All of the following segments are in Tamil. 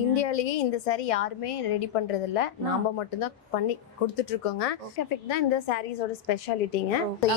இந்தியாலயே இந்த saree யாருமே ரெடி பண்றது இல்ல, நாம மட்டும் தான் பண்ணி கொடுத்துட்டு இருக்கோங்க. எஃபெக்ட் தான் இந்த சாரீஸோட ஸ்பெஷாலிட்டிங்க.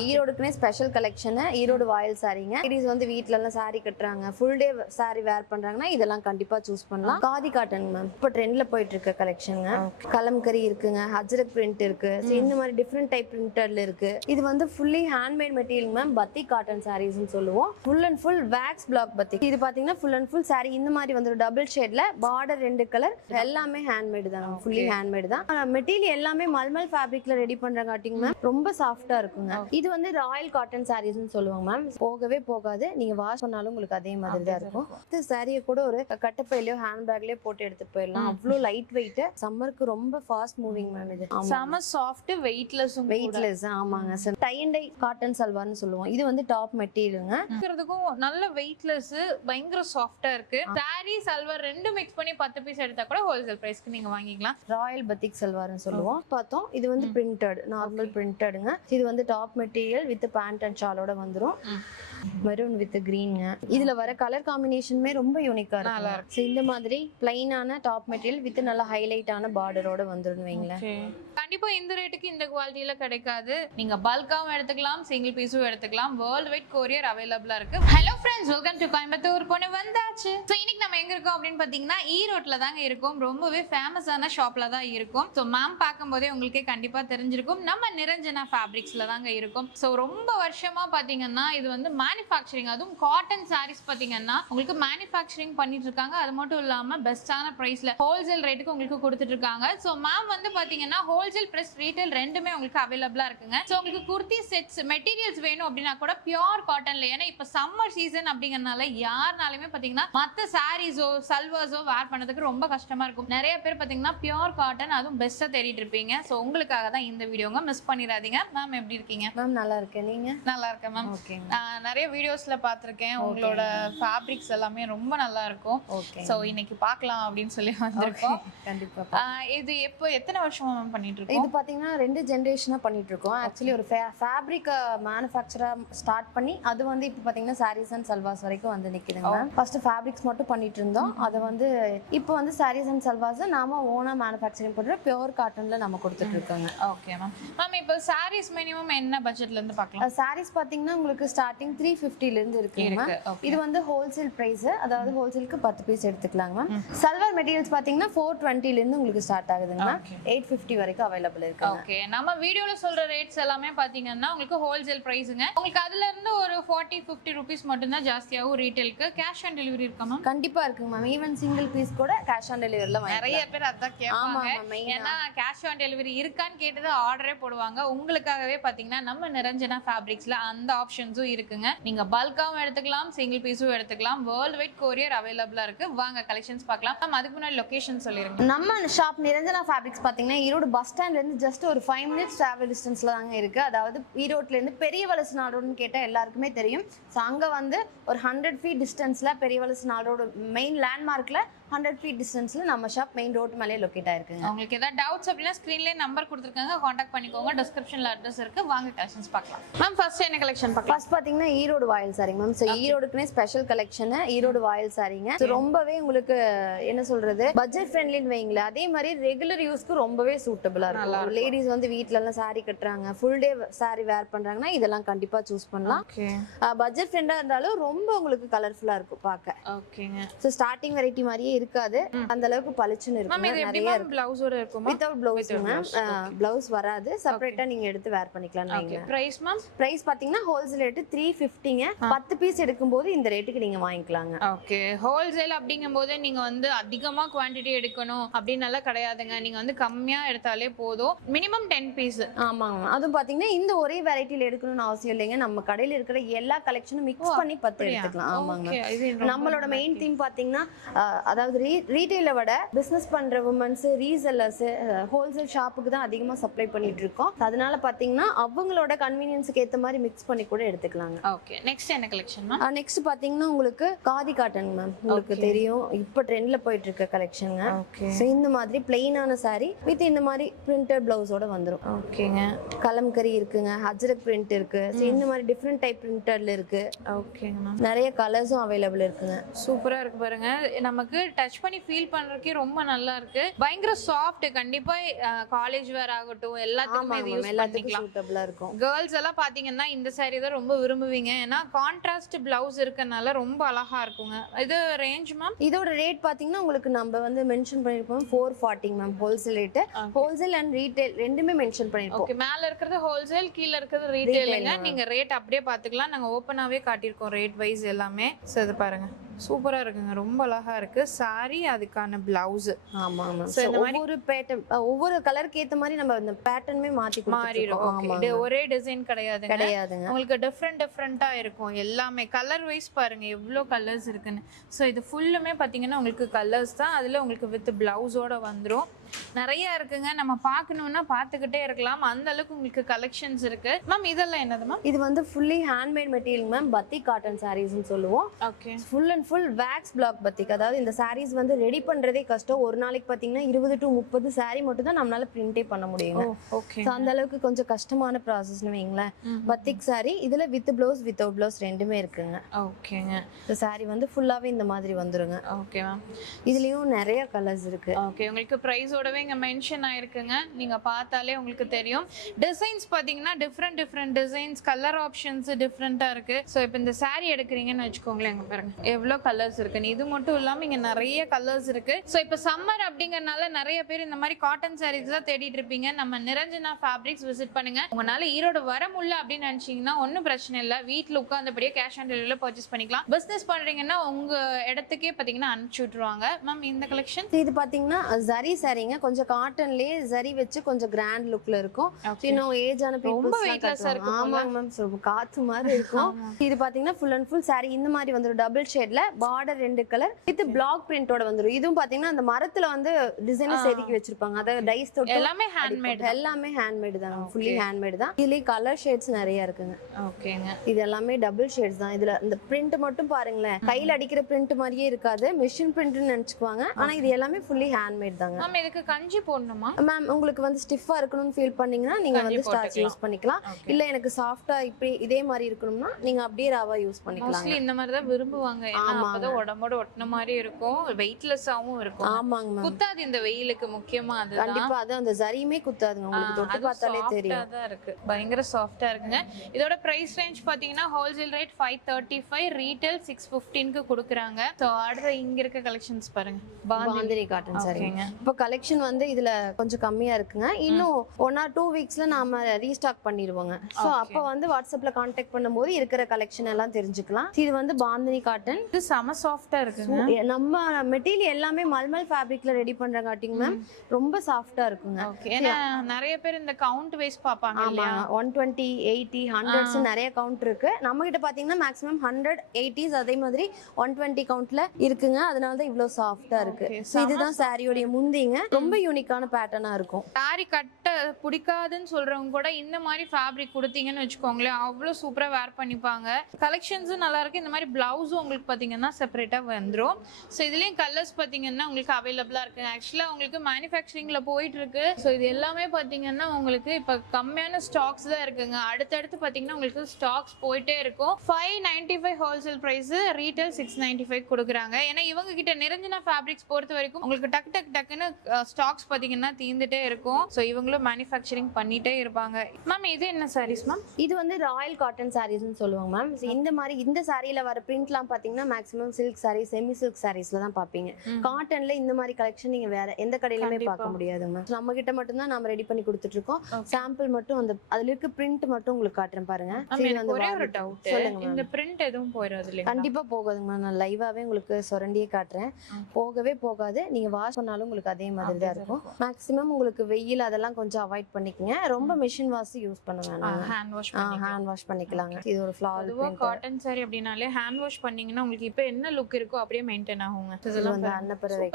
ஈரோடுக்குனே ஸ்பெஷல் கலெக்ஷன் ஈரோடு வாயில் சாரீங்க. லேடிஸ் வந்து வீட்ல எல்லாம் saree கட்டுறாங்க, ஃபுல் டே saree வேர் பண்றாங்கன்னா இதெல்லாம் கண்டிப்பா சூஸ் பண்ணலாம். காதி காட்டன் மேம் இப்போ ட்ரெண்ட்ல போயிட்டு இருக்க கலெக்ஷனுங்க. கலம்கரி இருக்குங்க, அஜ்ரக் பிரிண்ட் இருக்கு, இந்த மாதிரி டிஃப்ரெண்ட் டைப் பிரிண்டர்ல இருக்கு. இது வந்து ஃபுல்லி ஹேண்ட்மேட் மெட்டீரியல் மேம், பத்தி காட்டன் சாரீஸ்னு சொல்லுவோம். Full and full wax block பத்தி. இது பாத்தீங்கன்னா ஃபுல் அண்ட் ஃபுல் saree இந்த மாதிரி வந்து டபுள் ஷேட்ல பார்டர் 2 கலர், எல்லாமே ஹேண்ட்மேட் தான், ஃபுல்லி ஹேண்ட்மேட் தான். மெட்டீரியல் எல்லாமே மல்மல் ஃபேப்ரிக்ல ரெடி பண்றங்காட்டிங்க மேம் ரொம்ப சாஃப்டா இருக்குங்க. இது வந்து ராயல் காட்டன் சாரீஸ்னு சொல்லுவாங்க மேம். போகவே போகாது, நீங்க வாஷ் பண்ணாலும் உங்களுக்கு அதே மாதிரி தான் இருக்கும். இந்த சாரியை கூட ஒரு கட்டப்பையிலயோ ஹேண்ட் பேக்லயோ போட்டு எடுத்துட்டு போயிடலாம். அவ்வளவு லைட் வெயிட், சம்மருக்கு ரொம்ப ஃபாஸ்ட் மூவிங் மேம். இது செம சாஃப்ட், வெயிட்லெஸ். ஆமாங்க sir. Tie and tie cotton சல்வார்னு சொல்லுவோம். இது வந்து டாப் மெட்டீரியலுங்க. இருக்கிறதுக்கும் நல்ல வெயிட்லெஸ், பயங்கர சாஃப்டா இருக்கு. சாரி சல்வார் ரெண்டும் மிக்ஸ் பண்ணி 10 பீஸ் எடுத்தா கூட ஹோல்சேல் பிரைஸ்க்கு நீங்க வாங்கிக்கலாம். ராயல் பத்திக் சல்வார்னு சொல்லுவோம். பார்த்தோம் இது வந்து பிரிண்டட், நார்மல் பிரிண்டடுங்க. இது வந்து top material with pant and ஷாலோட வந்துரும். மெரூன் வித் கிரீன்ங்க. இதுல வர கலர் காம்பினேஷனுமே ரொம்ப யூனிக்கா இருக்கு. இந்த மாதிரி பிளைனான டாப் மெட்டீரியல் வித் நல்ல ஹைலைட்டான பார்டரோட வந்துரும் வைங்களேன். கண்டிப்பா இந்த ரேட்டுக்கு இந்த குவாலிட்டியில கிடைக்காது. நீங்க பல்காவும் எடுத்துக்கலாம், சிங்கிள் பீஸும் எடுத்துக்கலாம். வேர்ல்ட் வைட் கொரியர் அவைலபிளா இருக்கு. Hello friends, welcome to Coimbatore. பொண்ணு வந்தாச்சு. ஸோ இன்னைக்கு நம்ம எங்க இருக்கோம் அப்படின்னு பாத்தீங்கன்னா ஈரோட்ல தாங்க இருக்கோம். ரொம்பவே ஃபேமஸான ஷாப்ல தான் இருக்கும். ஸோ மேம் பார்க்கும்போதே உங்களுக்கே கண்டிப்பா தெரிஞ்சிருக்கும், நம்ம நிரஞ்சனா ஃபேப்ரிக்ஸ்ல தாங்க இருக்கும். ஸோ ரொம்ப வருஷமா பாத்தீங்கன்னா இது வந்து மேனுஃபேக்சரிங், அதுவும் காட்டன் சாரீஸ் பாத்தீங்கன்னா உங்களுக்கு மேனுஃபேக்சரிங் பண்ணிட்டு இருக்காங்க. அது மட்டும் இல்லாம பெஸ்டான பிரைஸ்ல ஹோல்சேல் ரேட்டுக்கு உங்களுக்கு கொடுத்துட்டு இருக்காங்க. ஸோ மேம் வந்து பாத்தீங்கன்னா ஹோல்சேல் பிளஸ் ரீட்டைல் ரெண்டுமே உங்களுக்கு அவைலபிளா இருக்குங்க. ஸோ உங்களுக்கு குர்த்தி செட்ஸ் மெட்டீரியல்ஸ் வேணும் அப்படின்னா கூட பியூர் காட்டன்ல, ஏன்னா இப்ப சம்மர் சீசன் அப்படிங்கறதுனால யாருனாலுமே பாத்தீங்கன்னா மத்த சாரீஸோ சல்வார்ஸோ வேர் பண்ணதுக்கு ரொம்ப கஷ்டமா இருக்கும். நிறைய பேர் பாத்தீங்கன்னா பியூர் காட்டன் அதுவும் பெஸ்டா தேடிட்டு இருப்பீங்க. ஸோ உங்களுக்காக தான் இந்த வீடியோங்க, மிஸ் பண்ணிடாதீங்க. மேம் எப்படி இருக்கீங்க? மேம் நல்லா இருக்கேன், நீங்க? நல்லா இருக்கேன் மேம். நான் நிறைய வீடியோஸ்ல பாத்திருக்கேன், உங்களோட ஃபேப்ரிக்ஸ் எல்லாமே ரொம்ப நல்லா இருக்கும். ஸோ இன்னைக்கு பார்க்கலாம் அப்படின்னு சொல்லி வந்திருக்கோம். கண்டிப்பா. இது எப்போ எத்தனை வருஷமா மேம் பண்ணிட்டு இருக்கோம்? இது பாத்தீங்கன்னா 2 ஜெனரேஷனா பண்ணிட்டு இருக்கோம். ஆக்சுவலி ஒரு ஃபேப்ரிக் மேனுஃபேக்சரா ஸ்டார்ட் பண்ணி அது வந்து இப்போ பாத்தீங்கன்னா சாரீஸ் அண்ட் சல்வார்ஸ் வரைக்கும் வந்து நிக்குதுங்க. ஃபர்ஸ்ட் ஃபேப்ரிக்ஸ் மட்டும் பண்ணிட்டு இருந்தோம். அது வந்து இப்போ வந்து சாரீஸ் அண்ட் சல்வார்ஸ் நாம ஓனா மேனுஃபேக்சரிங் பண்ற பியூர் காட்டன்ல நம்ம கொடுத்துட்டு இருக்கோங்க. Okay ma'am. மேம் இப்போ சாரீஸ் மினிமம் என்ன பட்ஜெட்ல இருந்து பார்க்கலாம்? சாரீஸ் பாத்தீங்கன்னா உங்களுக்கு ஸ்டார்டிங் 350 ல இருந்து இருக்குங்க. இது வந்து ஹோல்சேல் பிரைஸ், அதாவது ஹோல்சேலுக்கு 10 பீஸ் எடுத்துக்கலாங்க மேம். சல்வார் மெட்டீரியல்ஸ் பாத்தீங்கன்னா 420 ல இருந்து உங்களுக்கு ஸ்டார்ட் ஆகுதுங்க. 850 வரைக்கும் அவைலபிள் இருக்கு. ஓகே, நம்ம வீடியோல சொல்ற ரேட்ஸ் எல்லாமே பாத்தீங்கன்னா உங்களுக்கு ஹோல்சேல் பிரைஸ்ங்க. உங்களுக்கு அதுல இருந்து ஒரு 40-50 ரூபீஸ் மட்டும் தான் ஜாஸ்தியாகும் ரீட்டைலுக்கு. கேஷ் ஆன் டெலிவரி இருக்கா மேம்? கண்டிப்பா இருக்குங்க மேம். ஈவன் சிங்கிள் பீஸ் கூட கேஷ் ஆன் டெலிவரில வாங்கலாம். நிறைய பேர் அதான் கேட்பாங்க, ஏன்னா கேஷ் ஆன் டெலிவரி இருக்கான்னு கேட்டது ஆர்டரே போடுவாங்க. உங்களுக்காகவே பாத்தீங்கன்னா நம்ம நிரஞ்சனா ஃபேப்ரிக்ஸ்ல அந்த ஆப்ஷன்ஸும் இருக்குங்க. நீங்க பல்காவும் எடுத்துக்கலாம், சிங்கிள் பீஸும் எடுத்துக்கலாம். வேர்ல்ட் வைட் கொரியர் அவைலபிளா இருக்கு. வாங்க கலெக்ஷன்ஸ் பார்க்கலாம். மேம் அதுக்கு முன்னாடி லொகேஷன் சொல்லிருங்க. நம்ம ஷாப் நிரஞ்சனா ஃபேப்ரிக்ஸ் பாத்தீங்கன்னா ஈரோடு பஸ் ஸ்டாண்ட்ல இருந்து ஜஸ்ட் ஒரு 5 minutes டிராவல் டிஸ்டன்ஸ்ல தாங்க இருக்கு. அதாவது ஈரோட்ல இருந்து பெரிய வலசு நாடோன்னு கேட்டா எல்லாருக்குமே தெரியும். ஸோ அங்க வந்து ஒரு 100 feet டிஸ்டன்ஸ்ல பெரிய வலசு நாடோட மெயின் லேண்ட்மார்க்ல 100 feet டிஸ்டன்ஸ்ல நம்ம ஷாப் மெயின் ரோட் மேலே லொகேட் ஆயிருக்குங்க. உங்களுக்கு ஏதாவது டவுட்ஸ் அப்படின்னா ஸ்கிரீன்லயே நம்பர் கொடுத்துருக்காங்க, காண்டாக்ட் பண்ணிக்கோங்க. டிஸ்கிரிப்ஷன்ல அட்ரஸ் இருக்கு. வாங்க கலெக்ஷன்ஸ் பார்க்கலாம். மேம் ஃபர்ஸ்ட் என்ன கலெக்ஷன் பார்க்கலாம்? ஃபர்ஸ்ட் பாத்தீங்கன்னா ஈரோடு வாயில் சாரிங்க மேம். ஸோ ஈரோடுக்குனே ஸ்பெஷல் கலெக்ஷன் ஈரோடு வாயில் சாரிங்க. ஸோ ரொம்பவே உங்களுக்கு என்ன சொல்றது, பட்ஜெட் ஃப்ரெண்ட்லின்னு வைங்களேன். அதே மாதிரி ரெகுலர் யூஸ்க்கு ரொம்பவே சூட்டபிளா இருக்கும். லேடிஸ் வந்து வீட்ல எல்லாம் சாரி கட்டுறாங்க, ஃபுல் டே சாரி வேர் பண்றாங்கன்னா இதெல்லாம் கண்டிப்பா சூஸ் பண்ணலாம். பட்ஜெட் ஃப்ரெண்டா இருந்தாலும் ரொம்ப உங்களுக்கு கலர்ஃபுல்லா இருக்கும் பார்க்க. ஓகேங்க. ஸோ ஸ்டார்டிங் வெரைட்டி மாதிரியே இருக்காது, அந்த அளவுக்கு பளிச்சுன்னு இருக்கும். நிறைய பிளவுஸோட இருக்கும். வித்அவுட் பிளவுஸ் மேம், பிளவுஸ் வராது, செப்பரேட்டா நீங்க எடுத்து வேர் பண்ணிக்கலாம். Price ma'am? பிரைஸ் பாத்தீங்கன்னா ஹோல்சேல் ரேட் 350ங்க. 10 பீஸ் எடுக்கும்போது இந்த ரேட்டுக்கு நீங்க வாங்கிக்கலாங்க. ஓகே, ஹோல்சேல் அப்படிங்கும்போது நீங்க வந்து அதிகமா குவாண்டிட்டி எடுக்கணும் அப்படின்னு எல்லாம் கிடையாதுங்க. நீங்க வந்து கம்மியா எடுத்தாலே போதும். Minimum 10 piece. ஆமாங்க. அதுவும் பாத்தீங்கன்னா இந்த ஒரே வெரைட்டில எடுக்கணும்னு அவசியம் இல்லைங்க. நம்ம கடையில இருக்கிற எல்லா கலெக்ஷனும் மிக்ஸ் பண்ணி 10 எடுத்துக்கலாம். ஆமாங்க. நம்மளோட மெயின் தீம் பாத்தீங்கன்னா அதாவது ரீட்டைல விட பிசினஸ் பண்ற உமன்ஸ், ரீசெல்லர்ஸ், ஹோல்சேல் ஷாப்புக்கு தான் அதிகமா சப்ளை பண்ணிட்டு இருக்கோம். அதனால பாத்தீங்கன்னா அவங்களோட கன்வீனியன்ஸ்க்கு ஏத்த மாதிரி மிக்ஸ் பண்ணி கூட எடுத்துக்கலாங்க. ஓகே, நெக்ஸ்ட் என்ன கலெக்ஷன் மேம்? நெக்ஸ்ட் பாத்தீங்கன்னா உங்களுக்கு காதி காட்டன் மேம். உங்களுக்கு தெரியும் இப்போ ட்ரெண்ட்ல போயிட்டு இருக்க கலெக்ஷனுங்க. சோ இந்த மாதிரி பிளைனான saree வித் இந்த மாதிரி பிரிண்டட் பிளவுஸோட வந்துரும். ஓகேங்க. கலம்கரி இருக்குங்க, அஜ்ரக் பிரிண்ட் இருக்கு, இந்த மாதிரி டிஃப்ரெண்ட் டைப் பிரிண்டர்ல இருக்கு. ஓகேங்க மேம். நிறைய கலர்ஸும் அவைலபிள் இருக்குங்க. சூப்பரா இருக்கு பாருங்க, நமக்கு டச் பண்ணி ஃபீல் பண்றதுக்கே ரொம்ப நல்லா இருக்கு. பயங்கர சாஃப்ட். கண்டிப்பா காலேஜ் வேர் ஆகட்டும் எல்லாத்துக்குமே இது யூஸ் பண்ணிக்கலாம். சூட்டபிளா இருக்கும். கேர்ள்ஸ் எல்லாம் பாத்தீங்கன்னா இந்த saree தான் ரொம்ப விரும்புவீங்க. ஏன்னா கான்ட்ராஸ்ட் பிளவுஸ் இருக்கனால ரொம்ப அழகா இருக்குங்க. இது ரேஞ்ச் மேம்? இதோட ரேட் பாத்தீங்கன்னா உங்களுக்கு நம்ம வந்து மென்ஷன் பண்ணிருப்போம் 440 ma'am wholesale rate. Wholesale and retail ரெண்டுமே மென்ஷன் பண்ணிருப்போம். ஓகே, மேல இருக்கிறது ஹோல்சேல், கீழ இருக்கிறது ரீட்டைலுங்க. நீங்க ரேட் அப்படியே பாத்துக்கலாம். நாங்க ஓபனாவே காட்டியிருக்கோம் ரேட் வைஸ் எல்லாமே. சோ இது பாருங்க, சூப்பரா இருக்குங்க, ரொம்ப அழகா இருக்கு saree. அதுக்கான பிளவுஸ் ஆமா மேம். ஒவ்வொரு பேட்டர்ன் ஒவ்வொரு கலருக்கு ஏத்த மாதிரி நம்ம இந்த பேட்டர்னுமே மாத்தி மாறிடும். கொடுத்துருக்கோம். ஓகே, ஒரே டிசைன் கிடையாதுங்க. கிடையாதுங்க. உங்களுக்கு டிஃப்ரெண்டா இருக்கும் எல்லாமே. கலர் வைஸ் பாருங்க எவ்வளோ கலர்ஸ் இருக்குன்னு. ஸோ இது ஃபுல்லுமே பார்த்தீங்கன்னா உங்களுக்கு கலர்ஸ் தான். அதில் உங்களுக்கு வித் பிளவுஸோட வந்துடும். நிறைய இருக்குங்க, நம்ம பார்க்கணும்னா பார்த்துக்கிட்டே இருக்கலாம். அந்த அளவுக்கு உங்களுக்கு கலெக்ஷன்ஸ் இருக்கு. மேம் இதெல்லாம் என்னது மேம்? இது வந்து fully handmade material ma'am. Batik cotton சாரீஸ்னு சொல்லுவோம். Okay, full and full wax block batik. அதாவது இந்த சாரீஸ் வந்து ரெடி பண்றதே கஷ்டம். ஒரு நாளைக்கு பாத்தீங்கன்னா 20 to 30 சாரீ மட்டும் தான் நம்மளால பிரிண்டே பண்ண முடியுங்க. ஓகே, அந்த அளவுக்கு கொஞ்சம் கஷ்டமான ப்ராசஸ்னு வைங்களேன். பத்திக் சாரீ இதுல வித் பிளவுஸ் வித்அவுட் பிளவுஸ் ரெண்டுமே இருக்குங்க. ஓகேங்க. இந்த சாரீ வந்து ஃபுல்லாவே இந்த மாதிரி வந்துருங்க. Okay ma'am. இதுலயும் நிறைய கலர்ஸ் இருக்கு. ஓகே, உங்களுக்கு பிரைஸோடவே இங்க மென்ஷன் ஆயிருக்குங்க. நீங்க பார்த்தாலே உங்களுக்கு தெரியும். டிசைன்ஸ் பாத்தீங்கன்னா டிஃப்ரெண்ட் டிசைன்ஸ், கலர் ஆப்ஷன்ஸ் டிஃப்ரெண்டா இருக்கு. ஸோ இப்போ இந்த saree எடுக்கிறீங்கன்னு வச்சுக்கோங்களேன், இங்க பாருங்க எவ்வளோ கலர்ஸ் இருக்குன்னு. இது மட்டும் இல்லாம இங்க நிறைய கலர்ஸ் இருக்கு. ஸோ இப்போ சம்மர் அப்படிங்கறனால நிறைய பேர் இந்த மாதிரி காட்டன் சாரீஸ் தான் தேடிட்டு இருப்பீங்க. நம்ம நிரஞ்சனா ஃபேப்ரிக்ஸ் விசிட் பண்ணுங்க. உங்களால ஈரோடு வர முடியல அப்படின்னு நினைச்சீங்கன்னா ஒன்றும் பிரச்சனை இல்லை, வீட்டில் உட்காந்தபடியே கேஷ் ஆன் டெலிவரியில் பர்ச்சேஸ் பண்ணிக்கலாம். பிஸ்னஸ் பண்றீங்கன்னா உங்க இடத்துக்கே பாத்தீங்கன்னா அனுப்பிச்சு விட்டுருவாங்க. மேம் இந்த கலெக்ஷன் இது பாத்தீங்கன்னா ஜரி சாரீங்க. கொஞ்சம் காட்டன்லயே ஜரி வச்சு கொஞ்சம் கிராண்ட் லுக்ல இருக்கும். இன்னும் ஏஜ் ஆன பீப்பிள்ஸ் ஆமாங்க மேம், காத்து மாதிரி இருக்கும். இது பாத்தீங்கன்னா ஃபுல் அண்ட் ஃபுல் சாரி இந்த மாதிரி வந்துரும். டபுள் ஷேட்ல பார்டர் 2 கலர் வித் பிளாக் பிரிண்டோட வந்துரும். இதுவும் பாத்தீங்கன்னா அந்த மரத்துல வந்து டிசைனை செதுக்கி வச்சிருப்பாங்க. அதாவது டைஸ் தொட்டு எல்லாமே ஹேண்ட்மேட். எல்லாமே ஹேண்ட்மேட் தான், ஃபுல்லி ஹேண்ட்மேட் தான். இதுலயே கலர் ஷேட்ஸ் நிறைய இருக்குங்க. ஓகேங்க, இது எல்லாமே டபுள் ஷேட்ஸ் தான். இதுல இந்த பிரிண்ட் மட்டும் பாருங்களேன், கையில அடிக்கிற பிரிண்ட் மாதிரியே இருக்காது, மெஷின் பிரிண்ட்னு நினைச்சுக்குவாங்க. ஆனா இது எல்லாமே ஃபுல்லி ஹேண்ட்மேட் தாங்க. மேம் இதுக்கு கஞ்சி போடணுமா மேம்? உங்களுக்கு வந்து ஸ்டிஃபா இருக்கணும்னு ஃபீல் பண்ணீங்கன்னா நீங்க வந்து ஸ்டார்ச் யூஸ் பண்ணிக்கலாம். இல்ல எனக்கு சாஃப்ட்டா இப்படி இதே மாதிரி இருக்கணும்னா நீங்க அப்படியே ராவா யூஸ் பண்ணிக்கலாம். மோஸ்ட்லி இந்த மாதிரி தான் விரும்புவாங்க. ஏன்னா அப்பதான் உடம்போட ஒட்டின மாதிரி இருக்கும், வெயிட்லெஸ்ஸாவும் இருக்கும். ஆமாங்க மேம். குத்தாது இந்த வெயிலுக்கு, முக்கியமா அதுதான். கண்டிப்பா அது அந்த ஜரியுமே குத்தாதுங்க, உங்களுக்கு தொட்டு பார்த்தாலே தெரியும். தான் இருக்கு, பயங்கர சாஃப்ட்டா இருக்குங்க. இதோட பிரைஸ் ரேஞ்ச் பாத்தீங்கன்னா ஹோல்சேல் ரேட் 535, ரீட்டைல் 615க்கு கொடுக்குறாங்க. சோ அடுத்து இங்க இருக்க கலெக்ஷன்ஸ் பாருங்க, பாந்தினி காட்டன் சாரீங்க. இப்போ கலெக்ஷன் வந்து இதுல கொஞ்சம் கம்மியா இருக்குங்க. இன்னும் 1 or 2 வீக்ஸ்ல நாம ரீஸ்டாக் பண்ணிடுவோங்க. சோ அப்ப வந்து வாட்ஸ்அப்ல கான்டாக்ட் பண்ணும்போது இருக்கிற கலெக்ஷன் எல்லாம் தெரிஞ்சுக்கலாம். இது வந்து பாந்தினி காட்டன். இது செம சாஃப்ட்டா இருக்குங்க. நம்ம மெட்டீரியல் எல்லாமே மல்மல் ஃபேப்ரிக்ல ரெடி பண்றங்காட்டிங்க மேம் ரொம்ப சாஃப்ட்டா இருக்குங்க. ஓகே, ஏன்னா நிறைய பேர் இந்த கவுண்ட் வைஸ் பாப்பாங்க இல்லையா? 120, 80, 100s நிறைய கவுண்ட் இருக்கு. நம்ம கிட்ட பாத்தீங்கன்னா மேக்ஸிமம் 100, 80s அதே மாதிரி 120 கவுண்ட்ல இருக்குங்க. அதனால தான் இவ்ளோ சாஃப்ட்டா இருக்கு. சோ இதுதான் சாரியோட முந்திங்க. ரொம்ப யூனிக்கான பேட்டர்னா இருக்கும். சாரி கட்ட பிடிக்காதுன்னு சொல்றவங்க கூட இந்த மாதிரி ஃபேப்ரிக் கொடுத்தீங்கன்னு வச்சுக்கோங்களேன், அவ்வளோ சூப்பரா வேர் பண்ணிப்பாங்க. கலெக்ஷன்ஸும் நல்லா இருக்கு. இந்த மாதிரி பிளவுஸும் உங்களுக்கு பாத்தீங்கன்னா செப்பரேட்டா வந்துடும். ஸோ இதுலயும் கலர்ஸ் பாத்தீங்கன்னா உங்களுக்கு அவைலபிளா இருக்கு. ஆக்சுவலா உங்களுக்கு மேனுஃபேக்சரிங்ல போயிட்டு இருக்கு. ஸோ இது எல்லாமே பாத்தீங்கன்னா உங்களுக்கு இப்ப கம்மியான ஸ்டாக்ஸ் தான் இருக்குங்க. அடுத்தடுத்து பாத்தீங்கன்னா உங்களுக்கு ஸ்டாக்ஸ் போயிட்டே இருக்கும். 595 ஹோல்சேல் பிரைஸ், ரீட்டைல் 695 கொடுக்குறாங்க. ஏன்னா இவங்க கிட்ட நிரஞ்சனா ஃபேப்ரிக்ஸ் பொறுத்த வரைக்கும் உங்களுக்கு டக்குன்னு ஸ்டாக்ஸ் பாத்தீங்கன்னா தீந்துட்டே இருக்கும். ஸோ இவங்களும் மேனுஃபேக்சரிங் பண்ணிட்டே இருப்பாங்க. மேம் இது என்ன சாரீஸ் மேம்? இது வந்து ராயல் காட்டன் சாரீஸ்னு சொல்லுவாங்க மேம். இந்த மாதிரி இந்த சாரியில வர பிரிண்ட்லாம் பாத்தீங்கன்னா maximum silk sari, semi silk சாரீஸ்ல தான் பாப்பீங்க. காட்டன்ல இந்த மாதிரி கலெக்ஷன் நீங்க வேற எந்த கடையிலுமே பார்க்க முடியாது மேம். நம்ம கிட்ட மட்டும் தான் நாம ரெடி பண்ணி கொடுத்துட்டு இருக்கோம். சாம்பிள் மட்டும் அந்த அதுல இருக்க பிரிண்ட் மட்டும் உங்களுக்கு காட்டுறேன் பாருங்க. ஒரே ஒரு டவுட், இந்த பிரிண்ட் எதுவும் போயிடாது இல்லையா? கண்டிப்பா போகாதுங்க மேம். நான் லைவாவே உங்களுக்கு சொரண்டியே காட்டுறேன். போகவே போகாது. நீங்க வாஷ் பண்ணாலும் உங்களுக்கு அதே மாதிரி தான் இருக்கும். மேக்ஸிமம் உங்களுக்கு வெயில் அதெல்லாம் கொஞ்சம் அவாய்ட் பண்ணிக்கங்க. ரொம்ப மெஷின் வாஷ் யூஸ் பண்ண வேணாம், ஹேண்ட் வாஷ் பண்ணிக்கலாங்க. இது ஒரு ஃப்ளார் பிரிண்ட். காட்டன் சாரி அப்படினாலே ஹேண்ட் வாஷ் பண்ணீங்கன்னா உங்களுக்கு இப்போ என்ன லுக் இருக்கோ அப்படியே மெயின்டைன் ஆகுங்க. இது வந்து அன்னப்பறவை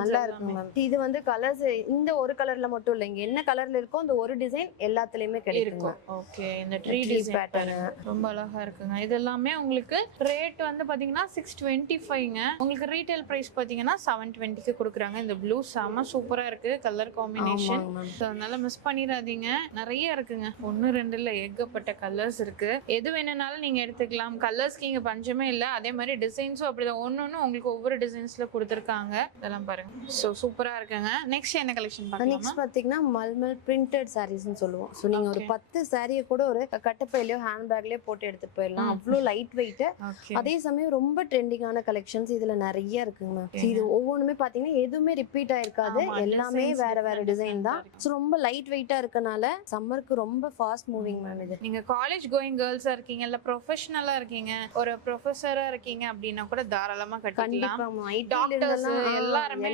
நல்லா இருக்கு மேம். இது வந்து கலர்ஸ் இந்த ஒரு கலர்ல மட்டும் இல்ல, இங்க என்ன கலர்ல இருக்கோ அந்த ஒரு டிசைன் எல்லாத்துலயுமே கிடைக்கும். ஓகே, இந்த ட்ரீ பேட்டர்ன் ரொம்ப அழகா இருக்குங்க. இது எல்லாமே உங்களுக்கு ரேட் வந்து பாத்தீங்கன்னா 625ங்க. உங்களுக்கு ரீட்டைல் பிரைஸ் பாத்தீங்கன்னா 720க்கு கொடுக்குறாங்க. இந்த ப்ளூ செம செம சூப்பரா இருக்கு கலர் காம்பினேஷன். அதனால மிஸ் பண்ணிடாதீங்க. நிறைய இருக்குங்க, 1 2 இல்ல, ஏகப்பட்ட கலர்ஸ் இருக்கு. எது வேணும்னாலும் நீங்க எடுத்துக்கலாம். கலர்ஸ்க்கு இங்க பஞ்சமே இல்ல. அதே மாதிரி டிசைன்ஸும் அப்படிதான், ஒன்னொன்னு உங்களுக்கு ஒவ்வொரு டிசைன்ஸ்ல கொடுத்துருக்காங்க. இதெல்லாம் பாருங்க, ஸோ சூப்பரா இருக்குங்க. நெக்ஸ்ட் என்ன கலெக்ஷன் பார்க்கலாமா? நெக்ஸ்ட் பாத்தீங்கன்னா மல்மல் பிரிண்டட் சாரீஸ்னு சொல்லுவோம். ஸோ நீங்க ஒரு 10 சாரியை கூட ஒரு கட்டப்பையிலயோ ஹேண்ட் பேக்லயோ போட்டு எடுத்துட்டு போயிடலாம். அவ்வளோ லைட் வெயிட், அதே சமயம் ரொம்ப ட்ரெண்டிங்கான கலெக்ஷன்ஸ் இதுல நிறைய இருக்குங்க. இது ஒவ்வொன்றுமே பாத்தீங்கன்னா எதுவுமே ரிப்பீட் ஆயிருக்காது, எல்லாமே வேற வேற டிசைன் தான். ஸோ ரொம்ப லைட் வெயிட்டா இருக்கனால சம்மருக்கு ரொம்ப ஃபாஸ்ட் மூவிங் மேம். இது நீங்க காலேஜ் கோயிங் கேர்ள்ஸா இருக்கீங்க, இல்ல ப்ரொஃபஷனலா இருக்கீங்க, ஒரு ப்ரொஃபஸரா இருக்கீங்க அப்படின்னா கூட தாராளமா கட்டிக்கலாம். டாக்டர்ஸ் எல்லாருமே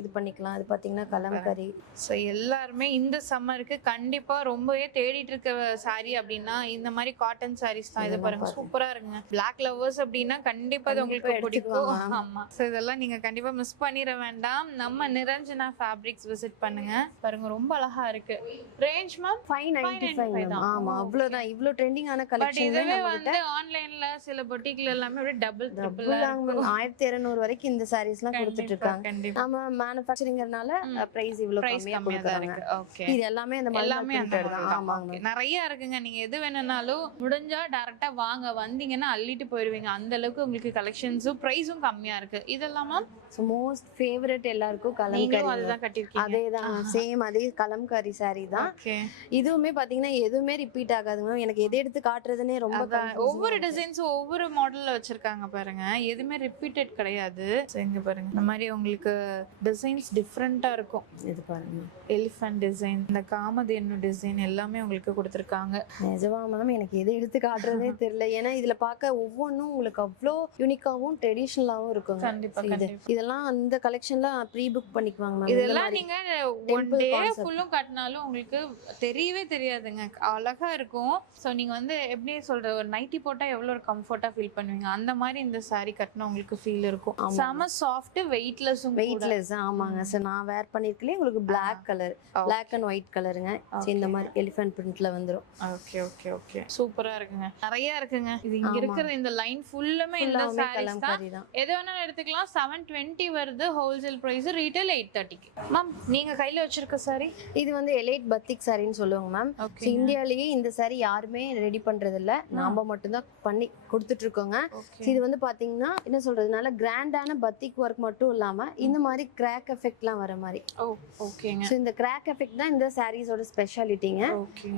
இது பண்ணிக்கலாம். இது பாத்தீங்கன்னா கலம்கரி. ஸோ எல்லாருமே இந்த சம்மருக்கு கண்டிப்பா ரொம்பவே தேடிட்டு இருக்க சாரி அப்படின்னா இந்த மாதிரி காட்டன் சாரீஸ் தான். இது பாருங்க, சூப்பரா இருக்குங்க. பிளாக் லவர்ஸ் அப்படின்னா கண்டிப்பா அது உங்களுக்கு பிடிக்கும். ஆமா, ஸோ இதெல்லாம் நீங்க கண்டிப்பா மிஸ் பண்ணிட வேண்டாம். நம்ம நிரஞ்சனா ஃபேப்ரிக்ஸ் விசிட் பண்ணுங்க. பாருங்க, ரொம்ப அழகா இருக்கு. ரேஞ்ச் மேம் 595 தான். ஆமா, அவ்வளவுதான். இவ்ளோ ட்ரெண்டிங்கான பட் கலெக்ஷன் இதுவே வந்து ஆன்லைன்ல சில பொட்டிக்ல எல்லாமே அப்படியே டபுள் 1200 வரைக்கும் இந்த சாரீஸ்லாம் கொடுத்துட்டு இருக்காங்க. கண்டிப்பா நம்ம மேனுஃபேக்சரிங்கிறனால பிரைஸ் இவ்ளோ கம்மியா கொடுக்குறாங்க. ஓகே, இது எல்லாமே அந்த எல்லாமே அந்த மாதிரி தான். ஆமாங்க, நிறைய இருக்குங்க. நீங்க எது வேணும்னாலும் முடிஞ்சா டைரக்டா வாங்க, வந்தீங்கன்னா அள்ளிட்டு போயிருவீங்க. அந்த அளவுக்கு உங்களுக்கு கலெக்ஷன்ஸும் பிரைஸும் கம்மியா இருக்கு. இதெல்லாமா மோஸ்ட் ஃபேவரட் எல்லாருக்கும் நீங்களும் கலம்கரி. அதுதான் கட்டிருக்கீங்க. அதேதான், சேம் அதே கலம்கரி சாரி தான். ஓகே, இதுவுமே பாத்தீங்கன்னா எதுவுமே ரிப்பீட் ஆகாதுங்க. எனக்கு எது எடுத்து காட்டுறதுனே ரொம்ப ஒவ்வொரு டிசைன்ஸும் ஒவ்வொரு மாடல்ல வச்சிருக்காங்க பாருங்க. எதுவுமே ரிப்பீட்டட் கிடையாது. இங்க பாருங்க, இந்த மாதிரி உங்களுக்கு டிசைன்ஸ் டிஃப்ரெண்டா இருக்கும். இது பாருங்க, எலிஃபண்ட் டிசைன், இந்த காமதேனு டிசைன் எல்லாமே உங்களுக்கு கொடுத்துருக்காங்க. நிஜமா மேம் எனக்கு எது எடுத்து காட்டுறதே தெரியல. ஏன்னா இதுல பார்க்க ஒவ்வொன்றும் உங்களுக்கு அவ்வளோ யூனிக்காவும் ட்ரெடிஷ்னலாவும் இருக்கும். கண்டிப்பா இதெல்லாம் அந்த கலெக்ஷன்ல ப்ரீ புக் பண்ணிக்குவாங்க மேம். இதெல்லாம் நீங்க ஒன் டே ஃபுல்லும் கட்டினாலும் உங்களுக்கு தெரியவே தெரியாதுங்க, அழகா இருக்கும். ஸோ நீங்க வந்து எப்படி சொல்ற, ஒரு நைட்டி போட்டா எவ்வளவு ஒரு கம்ஃபர்ட்டா ஃபீல் பண்ணுவீங்க, அந்த மாதிரி இந்த சாரி கட்டினா உங்களுக்கு ஃபீல் இருக்கும். செம சாஃப்ட், வெயிட்லெஸ்ஸும் வெயிட்லெஸ். ஆமாங்க சார், நான் வேர் பண்ணிருக்கேன். உங்களுக்கு black colour, black and white கலருங்க. இந்த மாதிரி எலிஃபண்ட் பிரிண்ட்ல வந்துரும். ஓகே ஓகே ஓகே, சூப்பரா இருக்குங்க. நிறைய இருக்குங்க. இது இங்க இருக்கிற இந்த லைன் ஃபுல்லுமே இந்த சாரீஸ் தான். எது வேணாலும் எடுத்துக்கலாம். 720 வருது ஹோல்சேல் பிரைஸ், ரீட்டைல் 830. மேம் நீங்க கையில வச்சிருக்க சாரி இது வந்து எலைட் பத்திக் சாரின்னு சொல்லுவாங்க மேம். இந்தியாலேயே இந்த சாரி யாருமே ரெடி பண்றது இல்ல, நாம மட்டும் தான் பண்ணி கொடுத்துட்டு இருக்கோங்க. இது வந்து பாத்தீங்கன்னா என்ன சொல்றதுனால கிராண்டான பத்திக் ஒர்க் மட்டும் இல்லாம இந்த மாதிரி கிராக் எஃபெக்ட்லாம் வர மாதிரி. ஓகேங்க. ஸோ இந்த கிராக் எஃபெக்ட் தான் இந்த சாரீஸோட ஸ்பெஷாலிட்டிங்க.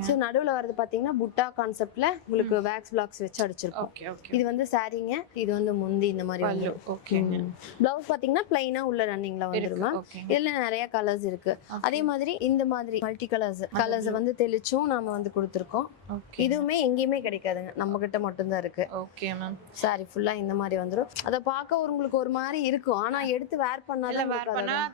ஸோ நடுவில் வரது பாத்தீங்கன்னா புட்டா கான்செப்ட்ல உங்களுக்கு வேக்ஸ் பிளாக்ஸ் வச்சு அடிச்சிருக்கோம். இது வந்து சாரீங்க, இது வந்து முந்தி இந்த மாதிரி வந்துரும். ஓகேங்க. பிளவுஸ் பாத்தீங்கன்னா பிளைனா உள்ள ரன்னிங்ல வந்துருமா. இதுல நிறைய கலர்ஸ் இருக்கு. அதே மாதிரி இந்த மாதிரி மல்டி கலர்ஸ் வந்து தெளிச்சும் நாம வந்து கொடுத்துருக்கோம். இதுவுமே எங்கேயுமே கிடைக்காதுங்க, நம்ம கிட்ட மட்டும்தான் இருக்கு. Okay ma'am. சாரி ஃபுல்லா இந்த மாதிரி வந்துரும். அத பார்க்க உங்களுக்கு ஒரு மாதிரி இருக்கும், ஆனா எடுத்து வேர் பண்ணாலும்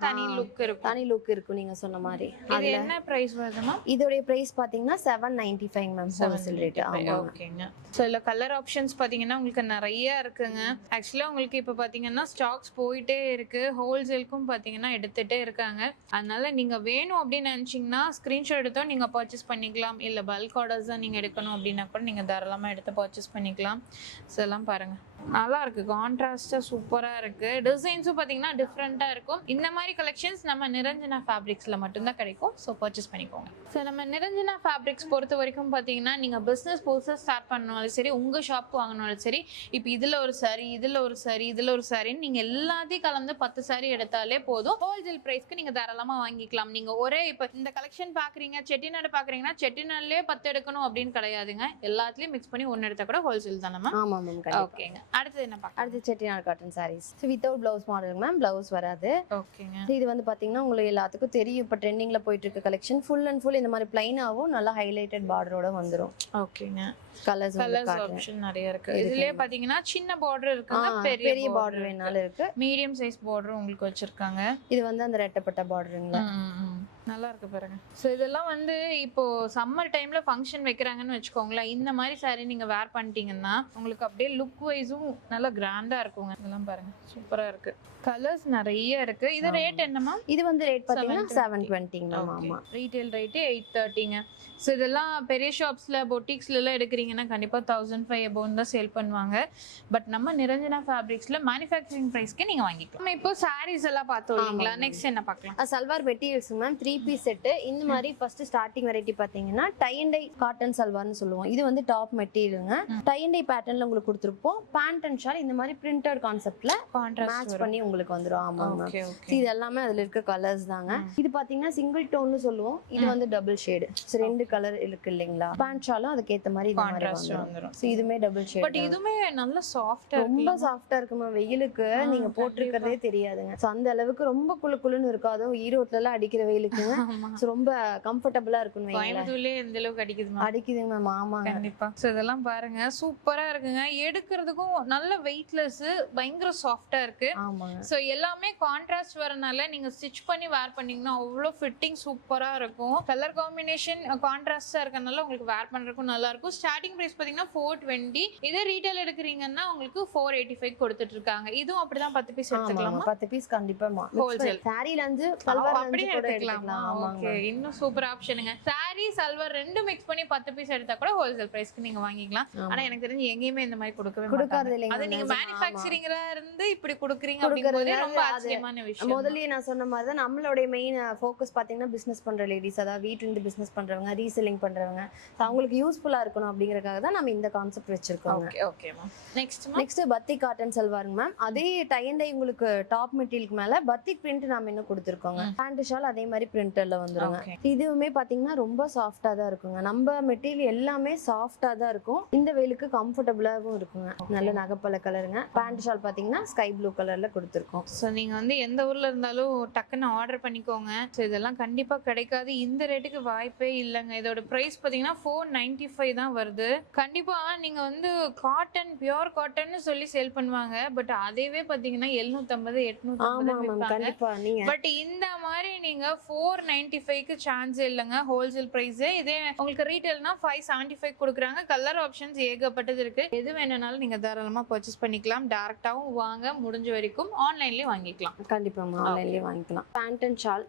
தனி லுக் இருக்கும். தனி லுக் இருக்கும் நீங்க சொன்ன மாதிரி. இது என்ன பிரைஸ் வருது மேம்? இதோட பிரைஸ் பாத்தீங்கன்னா 795 மேம், ஹோல்சேல் ரேட். ஓகேங்க. சோ இல்ல கலர் ஆப்ஷன்ஸ் பாத்தீங்கன்னா உங்களுக்கு நிறைய இருக்குங்க. ஆக்சுவலா உங்களுக்கு இப்ப பாத்தீங்கன்னா ஸ்டாக்ஸ் போயிட்டே இருக்கு. ஹோல்சேலுக்கும் பாத்தீங்கன்னா எடுத்துட்டே இருக்காங்க. அதனால நீங்க வேணும் அப்படின்னு நினைச்சீங்கன்னா ஸ்கிரீன்ஷாட் எடுத்தோ நீங்க பர்ச்சேஸ் பண்ணிக்கலாம். இல்ல பல்க் ஆர்டர்ஸ் தான் நீங்க எடுக்கணும் அப்படின்னா கூட நீங்க தாராளமா எடுத்து பர்ச்சேஸ் பண்ணிக்கலாம். ஸோ எல்லாம் பாருங்க, நல்லா இருக்கு, கான்ட்ராஸ்டா சூப்பரா இருக்கு. டிசைன்ஸும் பாத்தீங்கன்னா டிஃப்ரெண்டா இருக்கும். இந்த மாதிரி கலெக்ஷன்ஸ் நம்ம நிரஞ்சனா ஃபேப்ரிக்ஸ்ல மட்டும்தான் கிடைக்கும். ஸோ பர்ச்சேஸ் பண்ணிக்கோங்க. ஸோ நம்ம நிரஞ்சனா ஃபேப்ரிக்ஸ் பொறுத்த வரைக்கும் பாத்தீங்கன்னா நீங்க பிசினஸ் புதுசாக ஸ்டார்ட் பண்ணாலும் சரி, உங்க ஷாப் வாங்கினாலும் சரி, இப்போ இதுல ஒரு சாரி, இதுல ஒரு சாரி, இதுல ஒரு சாரின்னு நீங்க எல்லாத்தையும் கலந்து 10 சாரி எடுத்தாலே போதும். ஹோல்சேல் பிரைஸ்க்கு நீங்க தாராளமா வாங்கிக்கலாம். நீங்க ஒரே இப்போ இந்த கலெக்ஷன் பாக்குறீங்க, செட்டிநாடு பாக்குறீங்கன்னா செட்டிநாடுலயே 10 எடுக்கணும் அப்படின்னு கிடையாதுங்க. எல்லாத்துலயும் மிக்ஸ் பண்ணி ஒன்னு எடுத்தா கூட ஹோல்சேல் தானே மேம்? ஆமா மேம். ஓகேங்க. அடுத்து என்ன பார்க்க? அடுத்து Chettinad cotton sarees. Without blouse model ma'am, blouse வராது. ஓகேங்க. இது வந்து பாத்தீங்கன்னா உங்களுக்கு எல்லாத்துக்கும் தெரியும், இப்போ ட்ரெண்டிங்ல போயிட்டு இருக்க கலெக்ஷன் ஃபுல் அண்ட் ஃபுல் இந்த மாதிரி பிளைனாவும் நல்லா ஹைலைட்டட் பார்டரோட வந்துரும். ஓகேங்க. கலர்ஸ் ஆப்ஷன் நிறைய இருக்கு. இதுலயே பாத்தீங்கன்னா சின்ன பார்டர் இருக்குங்க, பெரிய பார்டர் வேணாலும் இருக்கு, மீடியம் சைஸ் பார்டர் உங்களுக்கு வச்சிருக்காங்க. இது வந்து அந்த ரெட்டப்பட்ட பார்டருங்களா. நல்லா இருக்கு பாருங்க. ஸோ இதெல்லாம் வந்து இப்போ சம்மர் டைம்ல ஃபங்க்ஷன் வைக்கிறாங்கன்னு வச்சுக்கோங்களேன், இந்த மாதிரி saree நீங்க வேர் பண்ணிட்டீங்கன்னா உங்களுக்கு அப்படியே லுக் வைஸும் நல்லா கிராண்டா இருக்குங்க. இதெல்லாம் பாருங்க சூப்பரா இருக்கு. கலர்ஸ் நிறைய இருக்கு. இது ரேட் என்னமா? இது வந்து ரேட் பாத்தீங்கன்னா 720 மேம். ஆமா, ரீட்டைல் ரேட் 830ங்க. ஸோ இதெல்லாம் பெரிய ஷாப்ஸ்ல பொட்டிக்ஸ்ல எல்லாம் எடுக்கிறீங்கன்னா கண்டிப்பா 1500 above தான் சேல் பண்ணுவாங்க. பட் நம்ம நிரஞ்சனா ஃபேப்ரிக்ஸ்ல மேனுஃபேக்சரிங் பிரைஸ்க்கு நீங்க வாங்கிக்கலாம். நம்ம இப்போ sarees எல்லாம் பார்த்தோம் இல்லைங்களா, நெக்ஸ்ட் என்ன பார்க்கலாம்? Salwar materials ma'am 3 piece set. இந்த மாதிரி ஃபர்ஸ்ட் ஸ்டார்டிங் வெரைட்டி பாத்தீங்கன்னா டை அண்ட் டை காட்டன் சல்வார்னு சொல்லுவோம். இது வந்து டாப் மெட்டீரியலுங்க. டை அண்ட் டை பேட்டர்ன்ல உங்களுக்கு கொடுத்துருப்போம். பேண்ட் அண்ட் ஷால் இந்த மாதிரி பிரிண்டட் கான்செப்ட்ல மேட்ச் பண்ணி உங்களுக்கு வந்துரும். ஆமா மேம். இது எல்லாமே அதுல இருக்க கலர்ஸ் தாங்க. இது பாத்தீங்கன்னா சிங்கிள் டோன்னு சொல்லுவோம். இது வந்து டபுள் ஷேட். ரெண்டு கலர் இருக்கு இல்லைங்களா. பேண்ட் ஷாலும் அதுக்கு ஏத்த மாதிரி இந்த மாதிரி வந்துரும். சோ இதுமே டபுள் ஷேட். பட் இதுமே நல்ல சாஃப்ட்டா இருக்கு. ரொம்ப சாஃப்ட்டா இருக்குமா. வெயிலுக்கு நீங்க போட்டுக்கிறதே தெரியாதுங்க. சோ அந்த அளவுக்கு ரொம்ப குளுன்னு இருக்காது. ஈரோட்ல எல்லாம் அடிக்கிற வெயிலுக்குங்க சோ ரொம்ப கம்ஃபர்ட்டபிளா இருக்கும். கோயம்புத்தூர்லயே இந்த அளவுக்கு அடிக்குதுமா? அடிக்குதுங்க மேம். ஆமா கண்டிப்பா. சோ இதெல்லாம் பாருங்க சூப்பரா இருக்குங்க. எடுக்கிறதுக்கும் நல்ல வெயிட்லெஸ், பயங்கர சாஃப்ட்டா இருக்கு. ஆமாங்க. சோ எல்லாமே கான்ட்ராஸ்ட் வரனால நீங்க ஸ்டிச் பண்ணி வேர் பண்ணீங்கன்னா அவ்வளோ ஃபிட்டிங் சூப்பரா இருக்கும். கலர் காம்பினேஷன் கான்ட்ராஸ்டா இருக்கனால உங்களுக்கு வேர் பண்றதுக்கும் நல்லா இருக்கும். ஸ்டார்டிங் பிரைஸ் பாத்தீங்கன்னா 420. இதே ரீட்டைல் எடுக்கிறீங்கன்னா உங்களுக்கு 485 கொடுத்துட்டு இருக்காங்க. இதுவும் அப்படிதான் 10 பீஸ் எடுத்துக்கலாமா? 10 பீஸ் கண்டிப்பா ஹோல்சேல். சாரில இருந்து சல்வார் அப்படியே எடுத்துக்கலாமா? ஓகே, இன்னும் சூப்பர் ஆப்ஷனுங்க. சாரி சல்வார் ரெண்டும் மிக்ஸ் பண்ணி 10 பீஸ் எடுத்தா கூட ஹோல்சேல் பிரைஸ்க்கு நீங்க வாங்கிக்கலாம். ஆனா எனக்கு தெரிஞ்சு எங்கேயுமே இந்த மாதிரி கொடுக்கவே மாட்டாங்க. அது நீங்க மேனுஃபேக்சரிங்ல இருந்து இப்படி கொடுக்குறீங்க அப்படிங்கிறது ரொம்ப ஆச்சரியமான விஷயம். முதல்லயே நான் சொன்ன மாதிரி தான் நம்மளுடைய மெயின் ஃபோக்கஸ் பாத்தீங்கன்னா பிசினஸ் பண்ற லேடிஸ், அதாவது வீட்ல இருந்து பிசினஸ் பண்றவங்க, ரீசெல்லிங் பண்றவங்க, அவங்களுக்கு யூஸ்ஃபுல்லா இருக்கணும் அப்படிங்கறதுக்காக தான் நம்ம இந்த கான்செப்ட் வச்சிருக்கோம். Okay okay ma'am. Next batik cotton சல்வாருங்க மேம். அதே டை அண்ட் டை உங்களுக்கு டாப் மெட்டீரியலுக்கு மேல பத்திக் பிரிண்ட் நாம இன்னும் கொடுத்துருக்கோங்க. பேண்ட் ஷால் அதே மாதிரி பிரிண்டர்ல வந்துருங்க. இதுவுமே பாத்தீங்கன்னா ரொம்ப சாஃப்டா தான் இருக்குங்க. நம்ம மெட்டீரியல் எல்லாமே சாஃப்டா தான் இருக்கும். இந்த வெயிலுக்கு கம்ஃபர்டபுளாவும் இருக்குங்க. நல்ல நகைப்பழ கலருங்க. பேண்ட் ஷால் பாத்தீங்கன்னா ஸ்கை ப்ளூ கலர்ல கொடுத்துருக்கோம். ஸோ நீங்க வந்து எந்த ஊர்ல இருந்தாலும் டக்குன்னு ஆர்டர் பண்ணிக்கோங்க. ஸோ இதெல்லாம் கண்டிப்பா கிடைக்காது. இந்த ரேட்டுக்கு வாய்ப்பே இல்லைங்க. இதோட பிரைஸ் பாத்தீங்கன்னா 495 தான் வருது. கண்டிப்பா நீங்க வந்து காட்டன், பியூர் காட்டன் சொல்லி சேல் பண்ணுவாங்க. பட் அதேவே பாத்தீங்கன்னா 750 850 பட் இந்த மாதிரி நீங்க 495க்கு சான்ஸ் இல்லைங்க. Wholesale price. இதே உங்களுக்கு ரீட்டைல்னா 575 கொடுக்குறாங்க. கலர் ஆப்ஷன்ஸ் ஏகப்பட்டது இருக்கு. எது வேணும்னாலும் நீங்க தாராளமா பர்ச்சேஸ் பண்ணிக்கலாம். டைரக்டாவும் வாங்க, முடிஞ்ச வரைக்கும் ஆன்லைன்லயே வாங்கிக்கலாம். கண்டிப்பா ஆன்லைன்லயே வாங்கிக்கலாம். பேண்ட் அண்ட் ஷால்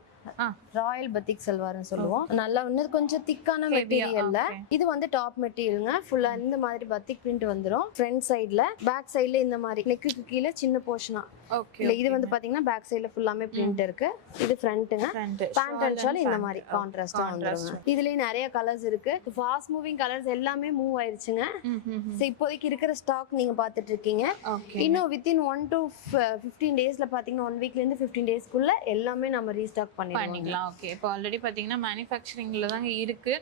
ராயல் பத்திக் சல்வார்னு சொல்லுவோம். நல்லா இன்னும் கொஞ்சம் திக்கான மெட்டீரியல்ல. இது வந்து டாப் மெட்டீரியலுங்க. ஃபுல்லா இந்த மாதிரி பத்திக் பிரிண்ட் வந்துரும். ஃப்ரண்ட் சைடுல, பேக் சைடுல இந்த மாதிரி நெக்குக்கு கீழே சின்ன போர்ஷனா. இல்ல இது வந்து பாத்தீங்கன்னா பேக் சைடுல ஃபுல்லாமே பிரிண்ட் இருக்கு. இது ஃப்ரண்ட்ங்க. பேண்ட் அண்ட் ஷால் இந்த மாதிரி கான்ட்ராஸ்டா வந்துருங்க. இதுலயே நிறைய கலர்ஸ் இருக்கு. ஃபாஸ்ட் மூவிங் கலர்ஸ் எல்லாமே மூவ் ஆயிருச்சுங்க. சோ இப்போதைக்கு இருக்கிற ஸ்டாக் நீங்க பாத்துட்டு இருக்கீங்க. இன்னும் வித்தின் 1 to 15 டேஸ்ல பாத்தீங்கன்னா 1 வீக்ல இருந்து 15 டேஸ்க்குள்ள எல்லாமே நம்ம ரீஸ்டாக் பண்ணிக்கலாம். ஓகே, இப்போ ஆல்ரெடி பாத்தீங்கன்னா மேனுஃபேக்சரிங்ல தான் இருக்கு.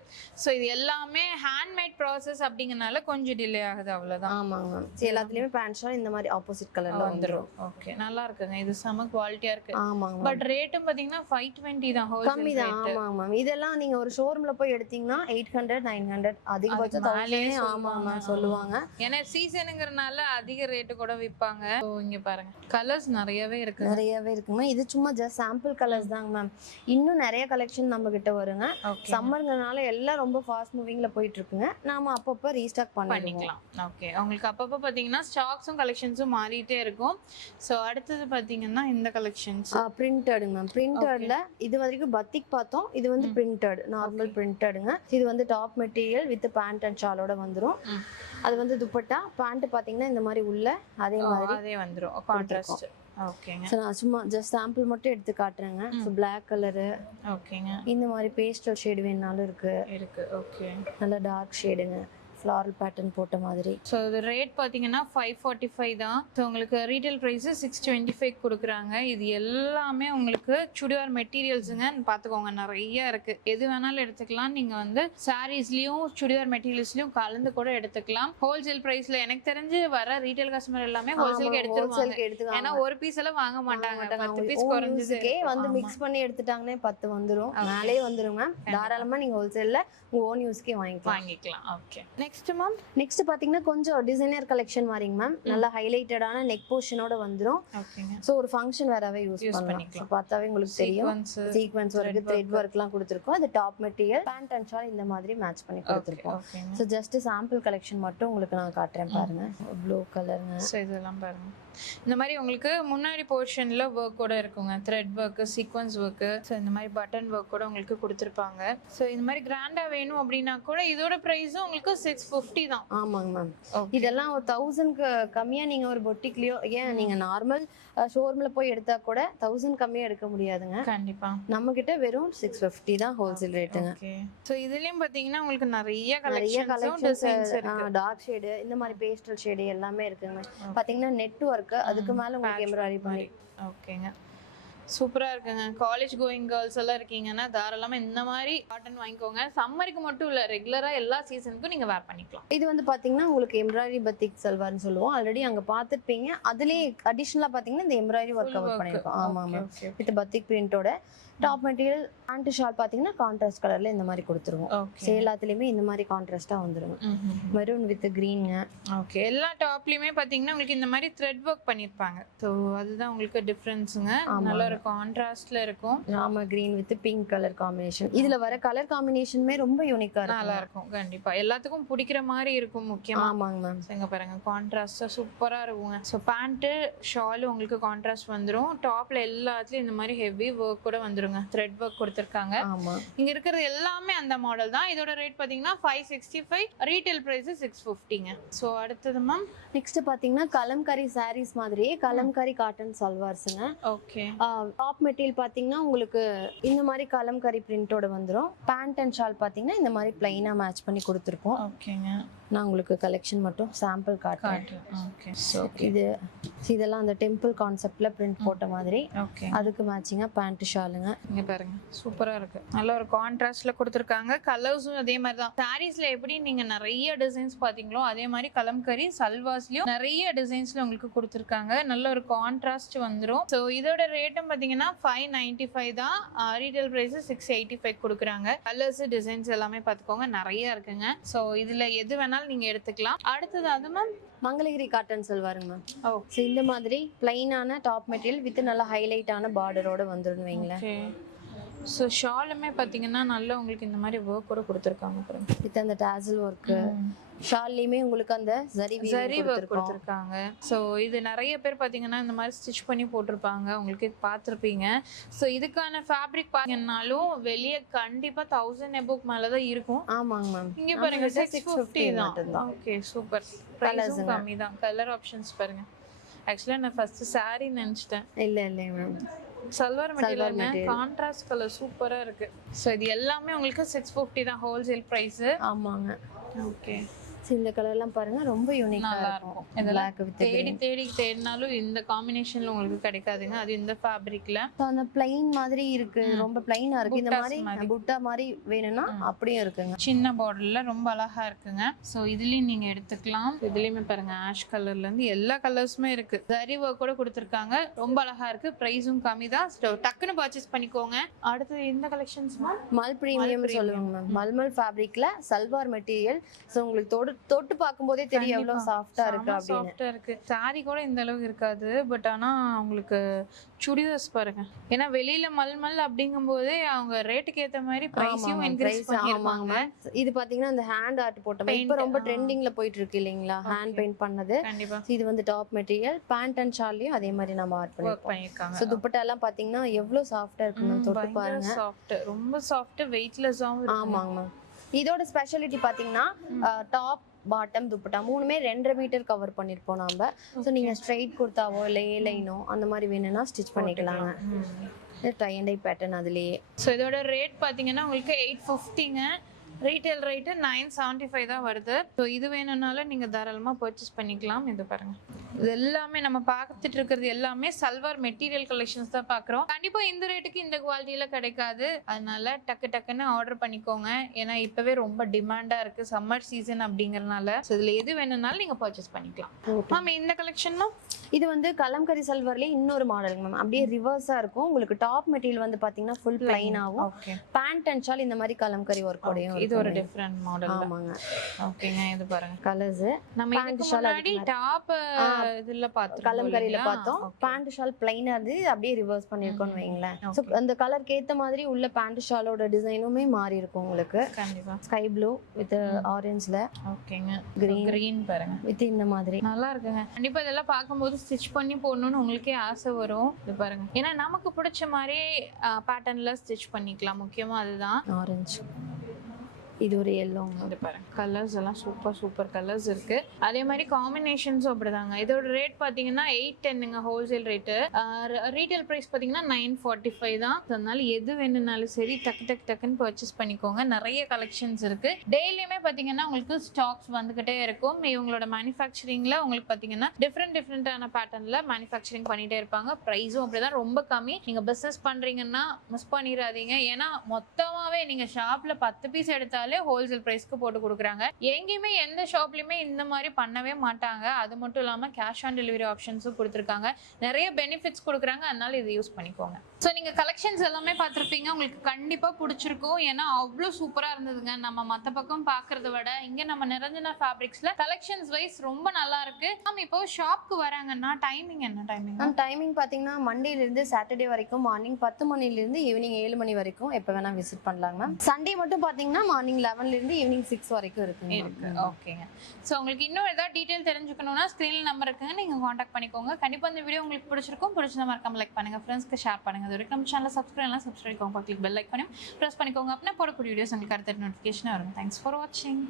சோ இது எல்லாமே ஹேண்ட்மேட் ப்ராசஸ் அப்படிங்கறனால கொஞ்சம் டிலே ஆகுது, அவ்வளவுதான். ஆமாங்க மேம். எல்லாத்துலயுமே பேண்ட் ஷால் இந்த மாதிரி ஆப்போசிட் கலர்ல வந்துரும். ஓகே, நல்லா இருக்குங்க. இது செம குவாலிட்டியா இருக்கு. ஆமாங்க. பட் ரேட்டும் பாத்தீங்கன்னா 520 தான் ஹோல்சேல். கம்மி தான். ஆமாங்க மேம். இதெல்லாம் நீங்க ஒரு ஷோரூம்ல போய் எடுத்தீங்கன்னா 800 900 அதிகபட்சம் 1000. ஆமாங்க சொல்லுவாங்க. ஏன்னா சீசனுங்கறனால அதிக ரேட் கூட விப்பாங்க. சோ இங்க பாருங்க கலர்ஸ் நிறையவே இருக்கு. நிறையவே இருக்குங்க. இது சும்மா ஜஸ்ட் சாம்பிள் கலர்ஸ் தாங்க மேம். இன்னும் நிறைய கலெக்ஷன் நம்ம கிட்ட வருங்க. சம்மர்ங்கறனால எல்லாம் ரொம்ப ஃபாஸ்ட் மூவிங்ல போயிட்டு இருக்குங்க. நாம அப்பப்ப ரீஸ்டாக் பண்ணிக்கலாம். ஓகே, உங்களுக்கு அப்பப்ப பாத்தீங்கன்னா ஸ்டாக்ஸும் கலெக்ஷன்ஸும் மாறிட்டே இருக்கும். சோ அடுத்தது பாத்தீங்கன்னா இந்த கலெக்ஷன்ஸ் பிரிண்டடுங்க மேம். பிரிண்டட்ல இது வரைக்கும் பத்திக் பார்த்தோம். இது வந்து பிரிண்டட், நார்மல் பிரிண்டடுங்க. இது வந்து top material with pant and ஷாலோட வந்துரும். அது வந்து துப்பட்டா. பேண்ட் பாத்தீங்கன்னா இந்த மாதிரி உள்ள அதே மாதிரி வந்துரும் கான்ட்ராஸ்ட். ஓகேங்க. சோ நான் சும்மா ஜஸ்ட் சாம்பிள் மட்டும் எடுத்து காட்டுறேங்க. So Black colour. ஓகேங்க. இந்த மாதிரி பேஸ்டல் ஷேட் வேணாலும் இருக்கு. ஓகே, நல்ல டார்க் ஷேடுங்க. ஃப்ளாரல் பேட்டர்ன் போட்ட மாதிரி. ஸோ இது ரேட் பார்த்தீங்கன்னா 545 தான். ஸோ உங்களுக்கு ரீட்டைல் ப்ரைஸ் 625 கொடுக்குறாங்க. இது எல்லாமே உங்களுக்கு சுடிதார் மெட்டீரியல்ஸுங்க. பார்த்துக்கோங்க, நிறைய இருக்கு. எது வேணாலும் எடுத்துக்கலாம். நீங்க வந்து சாரீஸ்லயும் சுடிதார் மெட்டீரியல்ஸ்லயும் கலந்து கூட எடுத்துக்கலாம். ஹோல்சேல் பிரைஸ்ல எனக்கு தெரிஞ்சு வர ரீட்டைல் கஸ்டமர் எல்லாமே ஹோல்சேலுக்கு எடுத்துருவாங்க. ஏன்னா ஒரு பீஸ் எல்லாம் வாங்க மாட்டாங்க. 10 பீஸ் குறைஞ்சதுக்கே வந்து மிக்ஸ் பண்ணி எடுத்துட்டாங்கன்னே 10 வந்துரும். மேலே வந்துருங்க. தாராளமா நீங்க ஹோல்சேல்ல உங்க ஓன் யூஸ்க்கே வாங்கிக்கலாம். ஓகே, நெக்ஸ்ட் மேம் நெக்ஸ்ட் பாத்தீங்கன்னா கொஞ்சம் டிசைனர் கலெக்ஷன் மாதிரிங்க மேம், நல்லா ஹைலைட்டடான நெக் போர்ஷனோட வந்துரும். ஓகேங்க. சோ ஒரு ஃபங்க்ஷன் வேறவே யூஸ் பண்ணலாம். So பார்த்தாவே உங்களுக்கு தெரியும் சீக்வென்ஸ் ஒர்க், த்ரெட் ஒர்க்லாம் கொடுத்திருக்கோம். அது top material, pant and shawl இந்த மாதிரி மேட்ச் பண்ணி கொடுத்திருக்கோம். ஓகேங்க. சோ ஜஸ்ட் சாம்பிள் கலெக்ஷன் மட்டும் உங்களுக்கு நான் காட்டுறேன் பாருங்க. ப்ளூ கலருங்க. ஸோ இதெல்லாம் பாருங்க. இந்த மாதிரி உங்களுக்கு முன்னாடி போர்ஷன்ல ஒர்க்கோட இருக்குங்க, thread work, sequence work, so இந்த மாதிரி பட்டன் ஒர்க் கூட உங்களுக்கு கொடுத்துருப்பாங்க. ஸோ இந்த மாதிரி கிராண்டா வேணும் அப்படின்னா கூட இதோட ப்ரைஸும் உங்களுக்கு 650 தான். ஆமாங்க மேம். இதெல்லாம் ஒரு 1000க்கு கம்மியா நீங்க ஒரு பொட்டிக்லயோ, ஏன் நீங்க நார்மல் ஷோரூம்ல போய் எடுத்தா கூட 1000 கம்மியா எடுக்க முடியாதுங்க. கண்டிப்பா நம்ம கிட்ட வெறும் 650 தான் ஹோல்சேல் ரேட்டுங்க. ஓகே. ஸோ இதுலயும் பாத்தீங்கன்னா உங்களுக்கு நிறைய கலெக்ஷன்ஸ் டிசைன்ஸ் இருக்கு. டார்க் ஷேடு, இந்த மாதிரி பேஸ்டல் ஷேடு எல்லாமே இருக்குங்க. பாத்தீங்கன்னா நெட் ஒர்க், அதுக்கு மேல உங்களுக்கு எம்ப்ராய்டரி பண்ணி. ஓகேங்க. சூப்பரா இருக்குங்க. காலேஜ் கோயிங் கேர்ள்ஸ் எல்லாம் இருக்கீங்கன்னா தாராளமா இந்த மாதிரி காட்டன் வாங்கிக்கோங்க. சம்மருக்கு மட்டும் இல்ல, ரெகுலரா எல்லா சீசனுக்கும் நீங்க வேர் பண்ணிக்கலாம். இது வந்து பாத்தீங்கன்னா உங்களுக்கு எம்ப்ராய்டரி பத்திக் சல்வார்னு சொல்லுவோம். ஆல்ரெடி அங்க பாத்துருப்பீங்க. அதுலயே அடிஷனலா பாத்தீங்கன்னா இந்த எம்ப்ராய்டரி ஒர்க் கவர் பண்ணிருக்கோம். ஆமா மேம். வித் பத்திக் பிரிண்டோட டாப் மெட்டீரியல், பேண்ட் ஷால் பாத்தீங்கன்னா கான்ட்ராஸ்ட் கலர்ல இந்த மாதிரி கொடுத்துருவோம். எல்லாத்துலயுமே இந்த மாதிரி கான்ட்ராஸ்டா வந்துரும். மெரூன் வித் கிரீன்ங்க. ஓகே. எல்லா டாப்லயுமே பாத்தீங்கன்னா உங்களுக்கு இந்த மாதிரி த்ரெட் ஒர்க் பண்ணிருப்பாங்க. சோ அதுதான் உங்களுக்கு டிஃபரன்ஸ்ங்க. நல்ல ஒரு கான்ட்ராஸ்ட்ல இருக்கும். Rama green with pink colour combination. இதுல வர கலர் காம்பினேஷனுமே ரொம்ப யூனிக்கா இருக்கும். நல்லா இருக்கும். கண்டிப்பா எல்லாத்துக்கும் பிடிக்கிற மாதிரி இருக்கும் முக்கியமா. ஆமாங்க மேம். இங்க பாருங்க கான்ட்ராஸ்டா சூப்பரா இருக்குங்க. சோ பேண்ட் ஷால் உங்களுக்கு கான்ட்ராஸ்ட் வந்துரும். டாப்ல எல்லாத்துலயும் இந்த மாதிரி ஹெவி ஒர்க் கூட வந்துரும். த்ரெட் ஒர்க் கொடுத்திருக்காங்க. ஆமா. இங்க இருக்கிறது எல்லாமே அந்த மாடல் தான். இதோட ரேட் பாத்தீங்கன்னா 565, ரீட்டைல் பிரைஸ் 650ங்க. சோ அடுத்தது மேம் நெக்ஸ்ட் பாத்தீங்கன்னா கலம்காரி சாரீஸ் மாதிரியே கலம்காரி காட்டன் சல்வார்ஸ்ங்க. ஓகே. டாப் மெட்டீரியல் பாத்தீங்கன்னா உங்களுக்கு இந்த மாதிரி கலம்காரி பிரிண்டோட வந்துரும். பேண்ட் அண்ட் ஷால் பாத்தீங்கன்னா இந்த மாதிரி பிளைனா மேட்ச் பண்ணி கொடுத்திருக்கோம். ஓகேங்க. நான் உங்களுக்கு கலெக்ஷன் மட்டும் சாம்பிள் காட்டுறேன். ஓகே. இது இதெல்லாம் அந்த டெம்பிள் கான்செப்ட்ல பிரிண்ட் போட்ட மாதிரி. ஓகே. அதுக்கு மேட்சிங்கா பேண்ட் ஷாலுங்க. இங்க பாருங்க சூப்பரா இருக்கு. நல்ல ஒரு கான்ட்ராஸ்ட்ல கொடுத்திருக்காங்க. கலர்ஸும் அதே மாதிரி தான். சாரீஸ்ல எப்படி நீங்க நிறைய டிசைன்ஸ் பாத்தீங்களோ அதே மாதிரி கலம்கரி சல்வாஸ்லயும் நிறைய டிசைன்ஸ்ல உங்களுக்கு கொடுத்திருக்காங்க. நல்ல ஒரு கான்ட்ராஸ்ட் வந்துரும். சோ இதோட ரேட்டும் பாத்தீங்கன்னா 595 தான். ரீட்டைல் பிரைஸ் 685 கொடுக்குறாங்க. கலர்ஸ் டிசைன்ஸ் எல்லாமே பாத்துக்கோங்க, நிறைய இருக்குங்க. சோ இதுல எது வேணாலும் நீங்க எடுத்துக்கலாம். அடுத்தது அது மேம் மங்களகிரி காட்டன் சல்வாருங்க மேம். சோ இந்த மாதிரி பிளைனான டாப் மெட்டீரியல் வித் நல்ல ஹைலைட்டான பார்டரோட வந்துரும் வைங்களேன். ஓகே. சோ ஷாலுமே பாத்தீங்கன்னா நல்ல உங்களுக்கு இந்த மாதிரி ஒர்க் கூட கொடுத்திருக்காங்க பாருங்க. வித் அந்த டாசல் ஒர்க். ஷால்லையுமே உங்களுக்கு அந்த ஜரி ஒர்க் கொடுத்திருக்காங்க. சோ இது நிறைய பேர் பாத்தீங்கன்னா இந்த மாதிரி ஸ்டிச் பண்ணி போட்டிருப்பாங்க, உங்களுக்கு பார்த்திருப்பீங்க. சோ இதுக்கான ஃபேப்ரிக் பாத்தீங்கன்னாலும் வெளிய கண்டிப்பா 1000 above மேல தான் இருக்கும். ஆமாங்க மேம். இங்க பாருங்க 650 தான். Okay super. பிரைஸும் கம்மி தான். கலர் ஆப்ஷன்ஸ் பாருங்க. ஆக்சுவலா நான் ஃபர்ஸ்ட் saree நினைச்சிட்டேன். இல்ல ma'am. Salwar material contrast colour சூப்பரா இருக்கு. சோ இது எல்லாமே உங்களுக்கு 650 தான் ஹோல்சேல் பிரைஸ். ஆமாங்க. ஓகே. இந்த கலர்லாம் பாருங்க ரொம்ப யூனிக்கா இருக்கும். Black with தேடினாலும் இந்த காம்பினேஷன்ல உங்களுக்கு கிடைக்காதுங்க. அது இந்த ஃபேப்ரிக்ல அந்த plain மாதிரி இருக்கு, ரொம்ப பிளைனா இருக்கு. இந்த மாதிரி புட்டா மாதிரி வேணும்னா அப்படியே இருக்குங்க. சின்ன பார்டர்ல ரொம்ப அழகா இருக்குங்க. சோ இதுலயும் நீங்க எடுத்துக்கலாம். இதுலயுமே பாருங்க ஆஷ் கலர்ல இருந்து எல்லா கலர்ஸுமே இருக்கு. ஜரி ஒர்க் கூட கொடுத்திருக்காங்க. ரொம்ப அழகா இருக்கு. பிரைஸும் கம்மி தான். டக்குன்னு பர்ச்சேஸ் பண்ணிக்கோங்க. அடுத்து இந்த கலெக்ஷன்ஸ் மல் பிரீமியம் சொல்லுவாங்க மேம். மல்மல் ஃபேப்ரிக்ல சல்வார் மெட்டீரியல். சோ உங்களுக்கு தொட்டு பார்க்கும்போதே தெரியும் எவ்வளவு சாஃப்ட்டா இருக்கு அப்படின்னு. சாஃப்ட்டா இருக்கு. சாரி கூட இந்த அளவுக்கு இருக்காது. பட் ஆனா உங்களுக்கு சுடிதார்ஸ் பாருங்க. ஏன்னா வெளியில மல்மல் அப்படிங்கும்போது அவங்க ரேட்டுக்கு ஏத்த மாதிரி பிரைஸையும் இன்கிரீஸ் பண்ணிருப்பாங்க. இது பாத்தீங்கன்னா இந்த ஹேண்ட் ஆர்ட் போட்ட இப்ப ரொம்ப ட்ரெண்டிங்ல போயிட்டு இருக்கு இல்லீங்களா, ஹேண்ட் பெயிண்ட் பண்ணது. கண்டிப்பா. இது வந்து டாப் மெட்டீரியல், பேண்ட் அண்ட் ஷால்லையும் அதே மாதிரி நம்ம ஆர்ட் பண்ணிருக்காங்க. சோ துப்பட்டா எல்லாம் பாத்தீங்கன்னா எவ்வளவு சாஃப்ட்டா இருக்குன்னு தொட்டு பாருங்க. சாஃப்ட், ரொம்ப சாஃப்ட், வெயிட்லெஸ்ஸாவும் இருக்கு. ஆமாங்க. இதோட ஸ்பெஷாலிட்டி பாத்தீங்கன்னா டாப் பாட்டம் துப்பட்டா மூணுமே 2.5 மீட்டர் கவர் பண்ணிருப்போம் நாம. சோ நீங்க ஸ்ட்ரைட் குர்தாவோ இல்ல ஏ லைனோ அந்த மாதிரி வேணும்னா ஸ்டிச் பண்ணிக்கலாங்க. டை அண்ட் டை பேட்டர்ன் அதுலயே. சோ இதோட ரேட் பாத்தீங்கன்னா உங்களுக்கு 850ங்க. ரீட்டைல் ரேட் 975 தான் வருது. ஸோ இது வேணும்னாலும் நீங்க தாராளமா பர்ச்சேஸ் பண்ணிக்கலாம். இது பாருங்க இது எல்லாமே நம்ம பார்த்துட்டு இருக்கிறது எல்லாமே சல்வார் மெட்டீரியல் கலெக்ஷன்ஸ் தான் பார்க்குறோம். கண்டிப்பா இந்த ரேட்டுக்கு இந்த குவாலிட்டியில கிடைக்காது. அதனால டக்குன்னு ஆர்டர் பண்ணிக்கோங்க. ஏன்னா இப்பவே ரொம்ப டிமாண்டா இருக்கு சம்மர் சீசன் அப்படிங்கறதுனால. ஸோ இதுல எது வேணும்னாலும் நீங்க பர்ச்சேஸ் பண்ணிக்கலாம். மேம் இந்த கலெக்ஷன் இது வந்து கலம்கரி சல்வார்லயே இன்னொரு மாடலுங்க மேம். அப்படியே ரிவர்ஸா இருக்கும். உங்களுக்கு டாப் மெட்டீரியல் வந்து பாத்தீங்கன்னா ஃபுல் பிளைனாவும், ஓகே. பேண்ட் அண்ட் ஷால் இந்த மாதிரி கலம்கரி ஒர்க் ஓடையும். இது ஒரு டிஃபரண்ட் மாடல். ஆமாங்க. ஓகேங்க, இது பாருங்க கலர்ஸ். நம்ம இதுக்கு முன்னாடி டாப் இதுல பார்த்தோம், கலம்கரியில பார்த்தோம். பேண்ட் ஷால் பிளைனா இருந்து அப்படியே ரிவர்ஸ் பண்ணிருக்கோம்னு வைங்களேன். சோ அந்த கலருக்கு ஏத்த மாதிரி உள்ள பேண்ட் ஷாலோட டிசைனுமே மாறி இருக்கும் உங்களுக்கு. கண்டிப்பா ஸ்கை ப்ளூ வித் ஆரஞ்சுல, ஓகேங்க, கிரீன் பாருங்க வித் இந்த மாதிரி நல்லா இருக்குங்க. கண்டிப்பா இதெல்லாம் பார்க்கும்போது ஸ்டிச் பண்ணி போடணும்னு உங்களுக்கே ஆசை வரும். இது பாருங்க, ஏன்னா நமக்கு பிடிச்ச மாதிரி பேட்டர்ன்ல ஸ்டிச் பண்ணிக்கலாம். முக்கியமா அதுதான். ஆரஞ்சு, இது ஒரு எல்லோ. இது பாருங்க, கலர்ஸ் எல்லாம் சூப்பர் கலர்ஸ் இருக்கு. அதே மாதிரி காம்பினேஷன்ஸும் அப்படிதாங்க. இதோட ரேட் பாத்தீங்கன்னா 810ங்க ஹோல்சேல் ரேட்டு. ரீட்டைல் பிரைஸ் பாத்தீங்கன்னா 945 தான். அதனால எது வேணும்னாலும் சரி டக்குன்னு பர்ச்சேஸ் பண்ணிக்கோங்க. நிறைய கலெக்ஷன்ஸ் இருக்கு. டெய்லியுமே பாத்தீங்கன்னா உங்களுக்கு ஸ்டாக்ஸ் வந்துகிட்டே இருக்கும். இவங்களோட மேனுஃபேக்சரிங்ல உங்களுக்கு பாத்தீங்கன்னா டிஃப்ரெண்டான பேட்டர்ன்ல மேனுஃபேக்சரிங் பண்ணிட்டே இருப்பாங்க. பிரைஸும் அப்படிதான் ரொம்ப கம்மி. நீங்க பிசினஸ் பண்றீங்கன்னா மிஸ் பண்ணிடாதீங்க. ஏன்னா மொத்தமாவே நீங்க ஷாப்ல 10 பீஸ் எடுத்தாலும் ஹோல்சேல் பிரைஸ்க்கு போட்டு கொடுக்குறாங்க. எங்கேயுமே எந்த ஷாப்லயுமே இந்த மாதிரி பண்ணவே மாட்டாங்க. அது மட்டும் இல்லாம கேஷ் ஆன் டெலிவரி ஆப்ஷன்ஸும் கொடுத்துருக்காங்க. நிறைய பெனிஃபிட்ஸ் கொடுக்குறாங்க. அதனால இதை யூஸ் பண்ணிக்கோங்க. ஸோ நீங்க கலெக்ஷன்ஸ் எல்லாமே பார்த்துருப்பீங்க. உங்களுக்கு கண்டிப்பா பிடிச்சிருக்கும். ஏன்னா அவ்வளோ சூப்பரா இருந்ததுங்க. நம்ம மற்ற பக்கம் பார்க்கறத விட இங்க நம்ம நிரஞ்சனா ஃபேப்ரிக்ஸ்ல கலெக்ஷன்ஸ் வைஸ் ரொம்ப நல்லா இருக்கு. நம்ம இப்போ ஷாப்க்கு வராங்கன்னா டைமிங் என்ன டைமிங்? டைமிங் பாத்தீங்கன்னா மண்டேல இருந்து சாட்டர்டே வரைக்கும் மார்னிங் 10 மணில இருந்து ஈவினிங் 7 மணி வரைக்கும் எப்ப வேணா விசிட் பண்ணலாங்க மேம். சண்டே மட்டும் பாத்தீங்கன்னா மார்னிங் 11ல இருந்து ஈவினிங் 6 வரைக்கும் இருக்கு. ஓகேங்க. ஸோ உங்களுக்கு இன்னும் ஏதாவது டீடைல் தெரிஞ்சுக்கணும்னா ஸ்க்ரீன்ல நம்பர் இருக்குங்க, நீங்க காண்டாக்ட் பண்ணிக்கோங்க. கண்டிப்பா இந்த வீடியோ உங்களுக்கு பிடிச்சிருக்கும். பிடிச்சத மறக்காம லைக் பண்ணுங்க, ஃப்ரெண்ட்ஸ்க்கு ஷேர் பண்ணுங்க. அது வரைக்கும் நம்ம சேனலை சப்ஸ்கிரைப் பண்ணிக்கோங்க. கிளிக் பெல் லைக் பண்ணி ப்ரெஸ் பண்ணிக்கோங்க. அப்படின்னா போடக்கூடிய வீடியோஸ் உங்களுக்கு அடுத்த நோட்டிஃபிகேஷன் வரும். தேங்க்ஸ் ஃபார் வாட்சிங்.